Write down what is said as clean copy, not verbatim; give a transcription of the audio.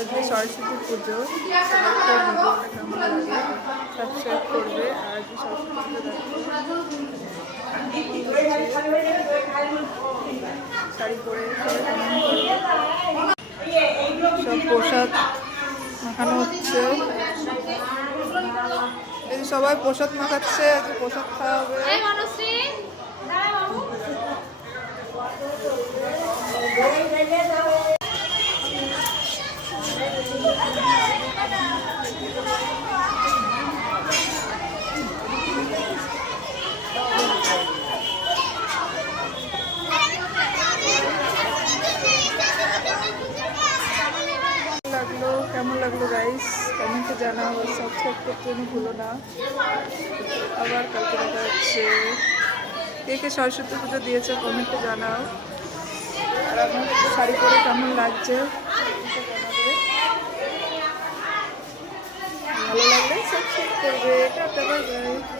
আজকে সরস্বতী পুজো, সবাইকে ভিডিওটা কেমন লাগে সাবস্ক্রাইব করবে। আর আজকে সরস্বতী পুজো শাড়ি পরে সব প্রসাদ মাখানো হচ্ছে। এই সবাই প্রসাদ মাখাচ্ছে, আজকে প্রসাদ খাওয়া হবে। কেমন লাগলো গাইস কমেন্টে জানাও, সাবস্ক্রাইব করতে ভুলো না। আবার কালকে দেখা হচ্ছে। কে কে সরস্বতী পুজো দিয়েছে কমেন্টে জানাও। আর আমার শাড়ি পরে কেমন লাগছে জানাবে। ভালো লাগলে সাবস্ক্রাইব করবে। Tata bye bye.